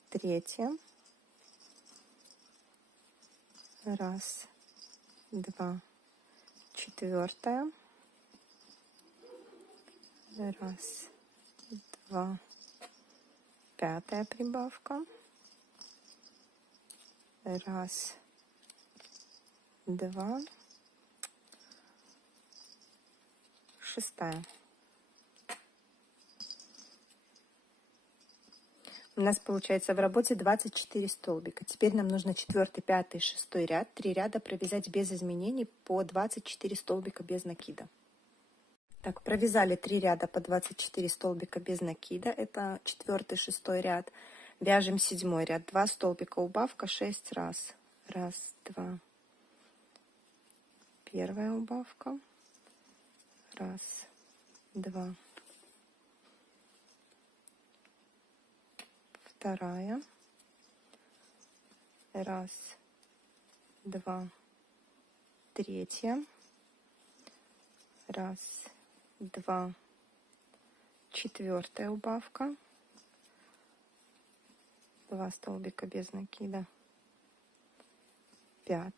Третья. 1, 2. Четвертая. 1, 2. Пятая прибавка. 1, 2. Шестая. У нас получается в работе 24 столбика. Теперь нам нужно 4, 5, 6 ряд, 3 ряда провязать без изменений по 24 столбика без накида. Так, провязали 3 ряда по 24 столбика без накида. Это 4, 6 ряд. Вяжем 7 ряд. 2 столбика убавка, 6 раз. 1, 2. Первая убавка. 1, 2. Вторая. 1, 2, 3, 1, 2, 4 убавка, 2 столбика без накида, 5,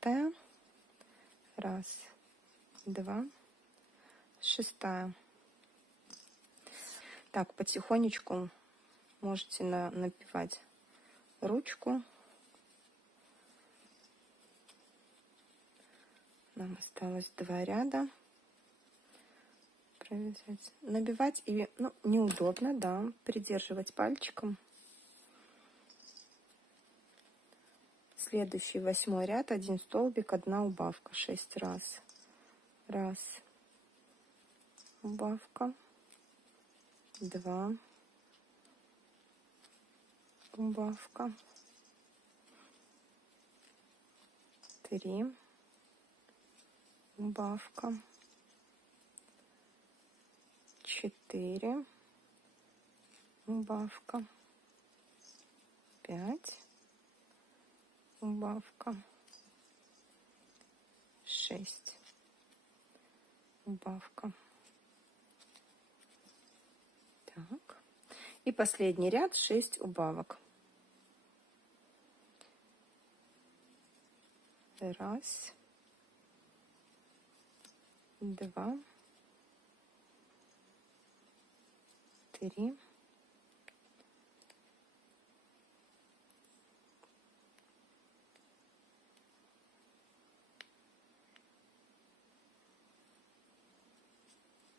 1, 2, 6. Так, потихонечку можете напевать ручку. Нам осталось 2 ряда провязать. Набивать и, ну, неудобно, да, придерживать пальчиком. Следующий 8 ряд, 1 столбик, 1 убавка, 6 раз. 1, убавка, 2, убавка, 3, убавка, 4, убавка, 5, убавка, 6, убавка. Так. И последний ряд 6 убавок. 1, 2, 3,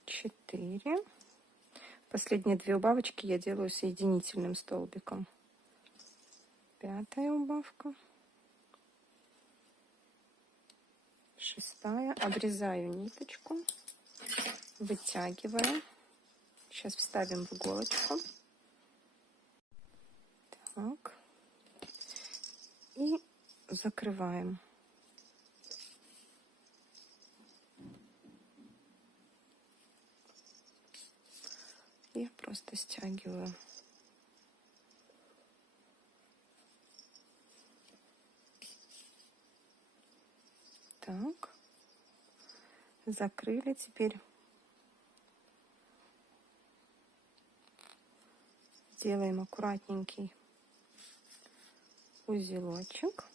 4. Последние 2 убавочки я делаю соединительным столбиком. 5 убавка. 6. Обрезаю ниточку, вытягиваю. Сейчас вставим в иголочку. Так. И закрываем. Я просто стягиваю. Так. Закрыли. Теперь делаем аккуратненький узелочек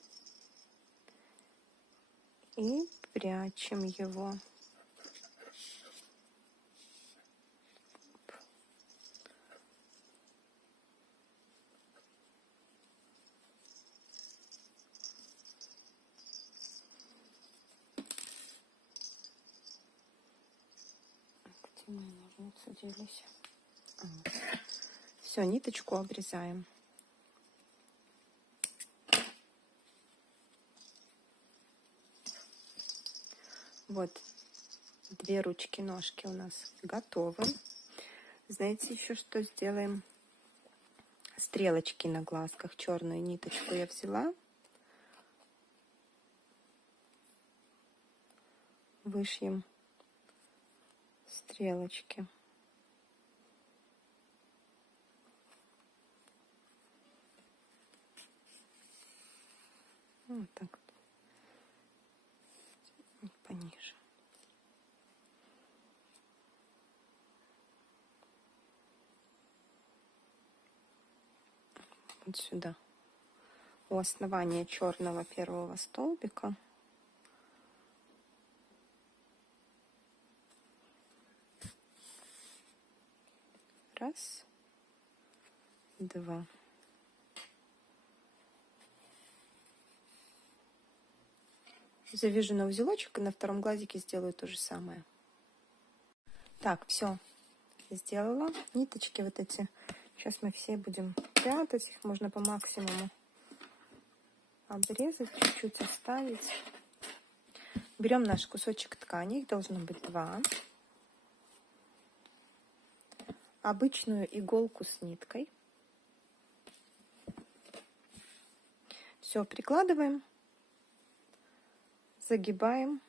и прячем его. Где мои ножницы делись? Все, ниточку обрезаем. Вот 2 ручки-ножки у нас готовы. Знаете, еще что сделаем? Стрелочки на глазках. Черную ниточку я взяла. Вышьем стрелочки. Вот так вот. Пониже. Вот сюда. У основания черного первого столбика. Раз, 2. Завяжу на узелочек и на втором глазике сделаю то же самое. Так, все сделала. Ниточки вот эти. Сейчас мы все будем прятать. Их можно по максимуму обрезать, чуть-чуть оставить. Берем наш кусочек ткани. Их должно быть 2. Обычную иголку с ниткой. Все прикладываем. Загибаем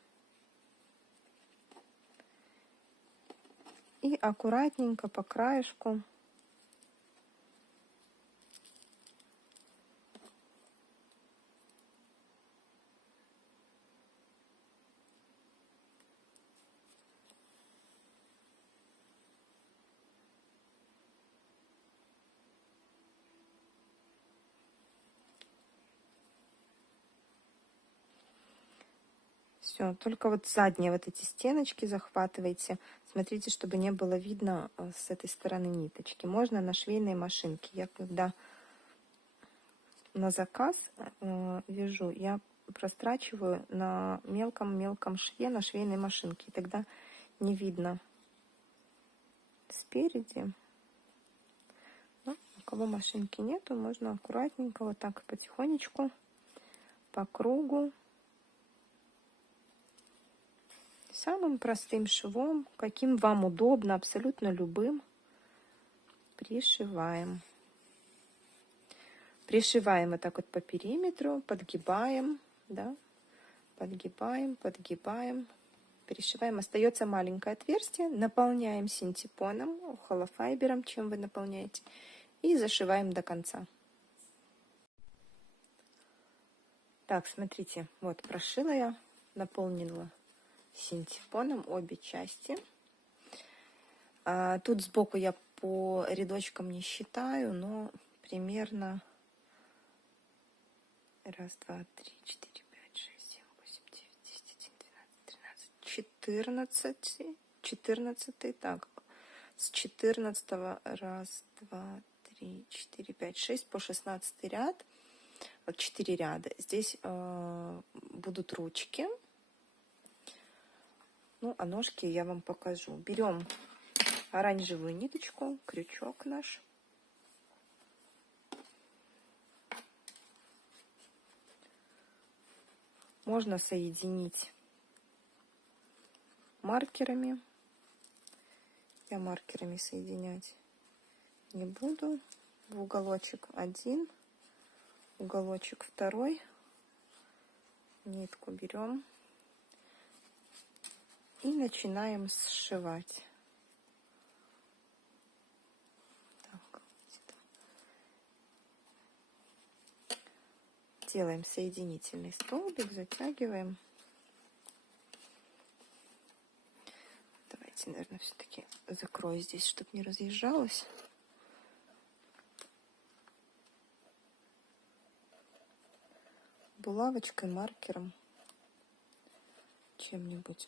и аккуратненько по краешку Все, только вот задние вот эти стеночки захватывайте. Смотрите, чтобы не было видно с этой стороны ниточки. Можно на швейной машинке. Я когда на заказ вяжу, я прострачиваю на мелком-мелком шве на швейной машинке. И тогда не видно спереди. Ну, у кого машинки нету, можно аккуратненько вот так потихонечку по кругу. Самым простым швом, каким вам удобно, абсолютно любым, пришиваем. Пришиваем вот так вот по периметру, подгибаем, да, подгибаем, подгибаем, перешиваем. Остается маленькое отверстие, наполняем синтепоном, холофайбером, чем вы наполняете, и зашиваем до конца. Так, смотрите, вот прошила я, наполнила синтепоном обе части. Тут сбоку я по рядочкам не считаю, но примерно 1, 2, 3, 4, 5, 6, 7, 8, 9, 10, 11, 12, 13, 14, так, с 14 1, 2, 3, 4, 5, 6 по 16 ряд, вот 4 ряда. Здесь будут ручки. Ну, а ножки я вам покажу. Берем оранжевую ниточку, крючок наш. Можно соединить маркерами. Я маркерами соединять не буду. В уголочек 1, уголочек 2. Нитку берем. И начинаем сшивать. Так, делаем соединительный столбик, затягиваем. Давайте, наверное, все-таки закрою здесь, чтобы не разъезжалось. Булавочкой, маркером, чем-нибудь.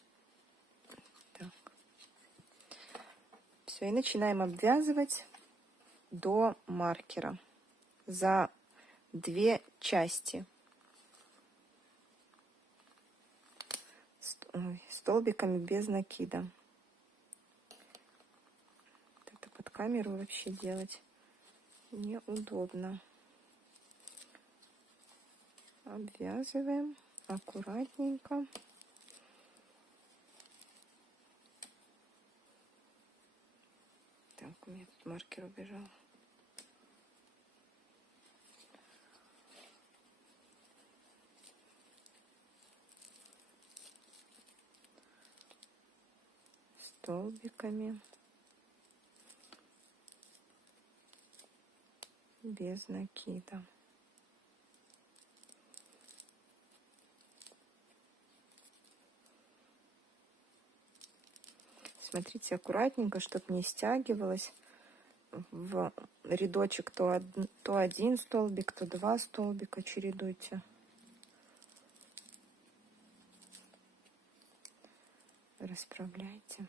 Все, и начинаем обвязывать до маркера за 2 части столбиками без накида. Это под камеру вообще делать неудобно. Обвязываем аккуратненько. Так, у меня тут маркер убежал. Столбиками без накида. Смотрите аккуратненько, чтобы не стягивалось в рядочек то один столбик, то 2 столбика. Чередуйте. Расправляйте.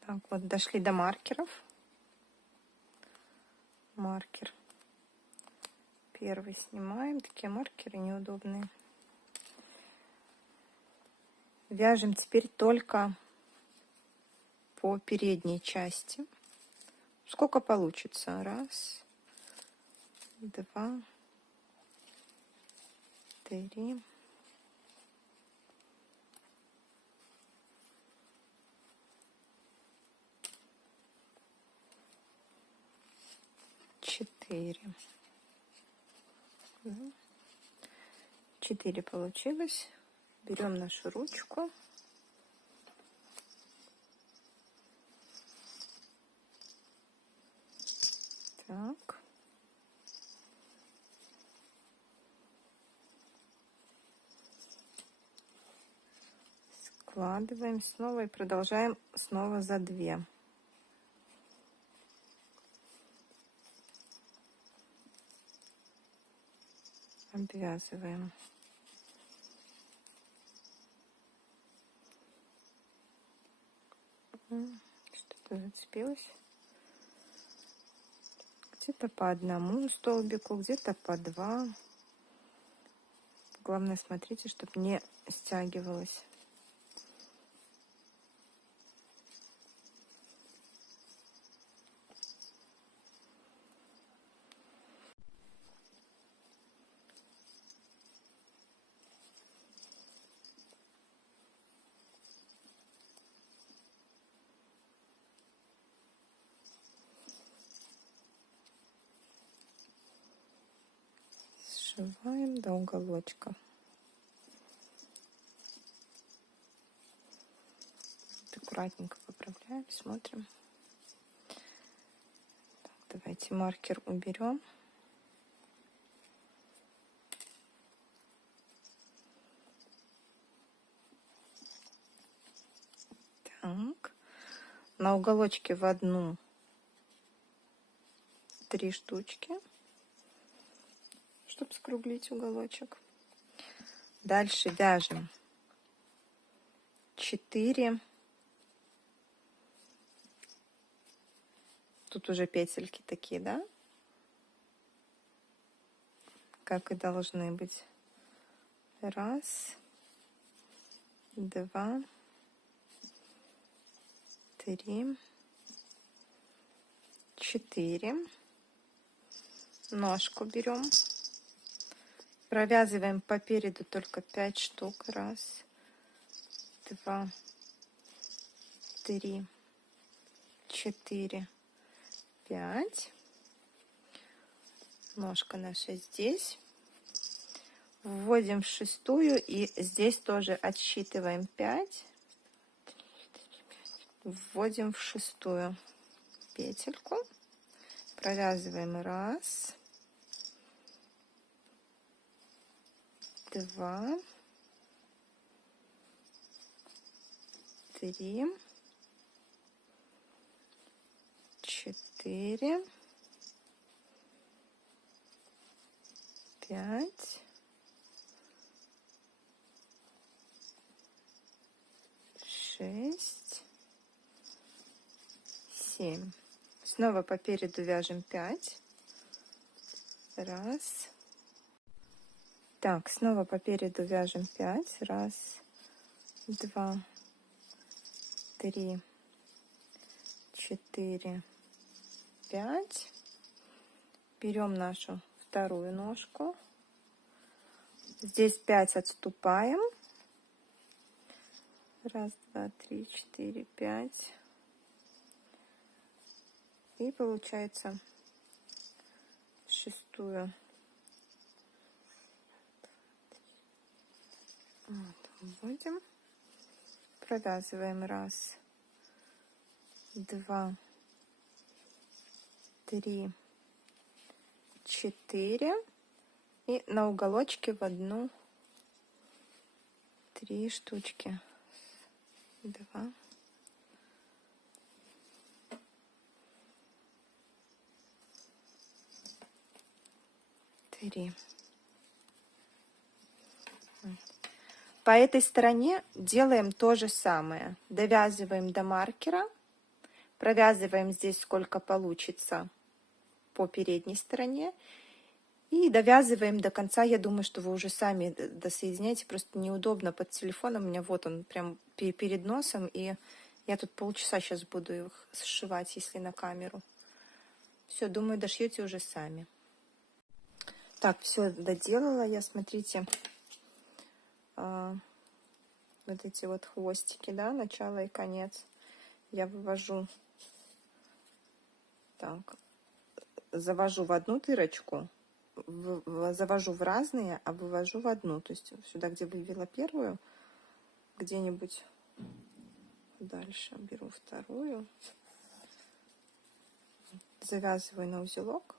Так, вот дошли до маркеров. Маркер первый снимаем. Такие маркеры неудобные. Вяжем теперь только по передней части. Сколько получится? 1, 2, 3. 4. 4 получилось. Берем нашу ручку. Так. Складываем снова и продолжаем снова за 2. Обвязываем. Что-то зацепилось. Где-то по одному столбику, где-то по 2. Главное, смотрите, чтобы не стягивалось. Сшиваем до уголочка. Аккуратненько поправляем, смотрим. Так, давайте маркер уберем. Так, на уголочке в одну 3 штучки, чтобы скруглить уголочек. Дальше вяжем 4. Тут уже петельки такие, да? Как и должны быть. 1, 2, 3, 4. Ножку берем. Провязываем по переду только 5 штук. 1, 2, 3, 4, 5. Ножка наша здесь. Вводим в 6-ю и здесь тоже отсчитываем 5. Вводим в 6-ю петельку. Провязываем 1, 2, 3, 4, 5, 6, 7. Снова по переду вяжем 5. 1. Так, снова по переду вяжем 5. 1, 2, 3, 4, 5. Берем нашу вторую ножку. Здесь 5 отступаем. 1, 2, 3, 4, 5. И получается 6-ю. Вот, вводим. Провязываем 1, 2, 3, 4. И на уголочке в одну 3 штучки. 2. 3. По этой стороне делаем то же самое. Довязываем до маркера. Провязываем здесь сколько получится по передней стороне. И довязываем до конца. Я думаю, что вы уже сами досоединяете. Просто неудобно под телефоном. У меня вот он прям перед носом. И я тут полчаса сейчас буду их сшивать, если на камеру. Все, думаю, дошьете уже сами. Так, все доделала я. Смотрите, вот эти вот хвостики, да, начало и конец. Я вывожу, так, завожу в одну дырочку, завожу в разные, а вывожу в одну. То есть сюда, где вывела первую, где-нибудь дальше беру вторую. завязываю на узелок.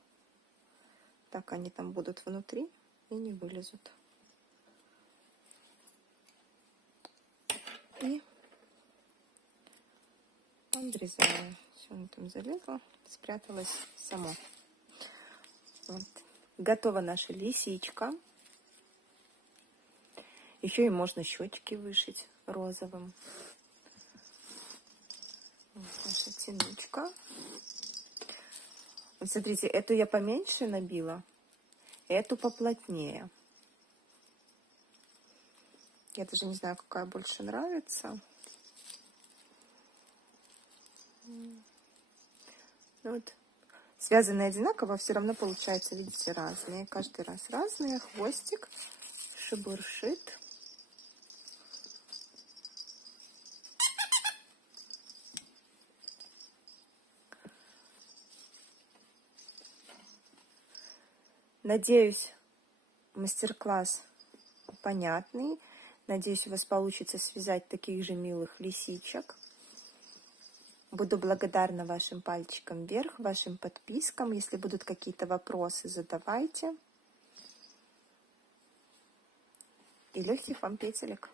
Так они там будут внутри и не вылезут. И обрезаю. Все, оно там залезло, спряталось само. Вот. Готова наша лисичка. Еще и можно щечки вышить розовым. Вот наша тянучка. Вот смотрите, эту я поменьше набила, эту поплотнее. Я даже не знаю, какая больше нравится. Ну вот. Связанные одинаково, все равно получается, видите, разные. Каждый раз разные. Хвостик шебуршит. Надеюсь, мастер-класс понятный. Надеюсь, у вас получится связать таких же милых лисичек. Буду благодарна вашим пальчикам вверх, вашим подпискам. Если будут какие-то вопросы, задавайте. И легких вам петелек.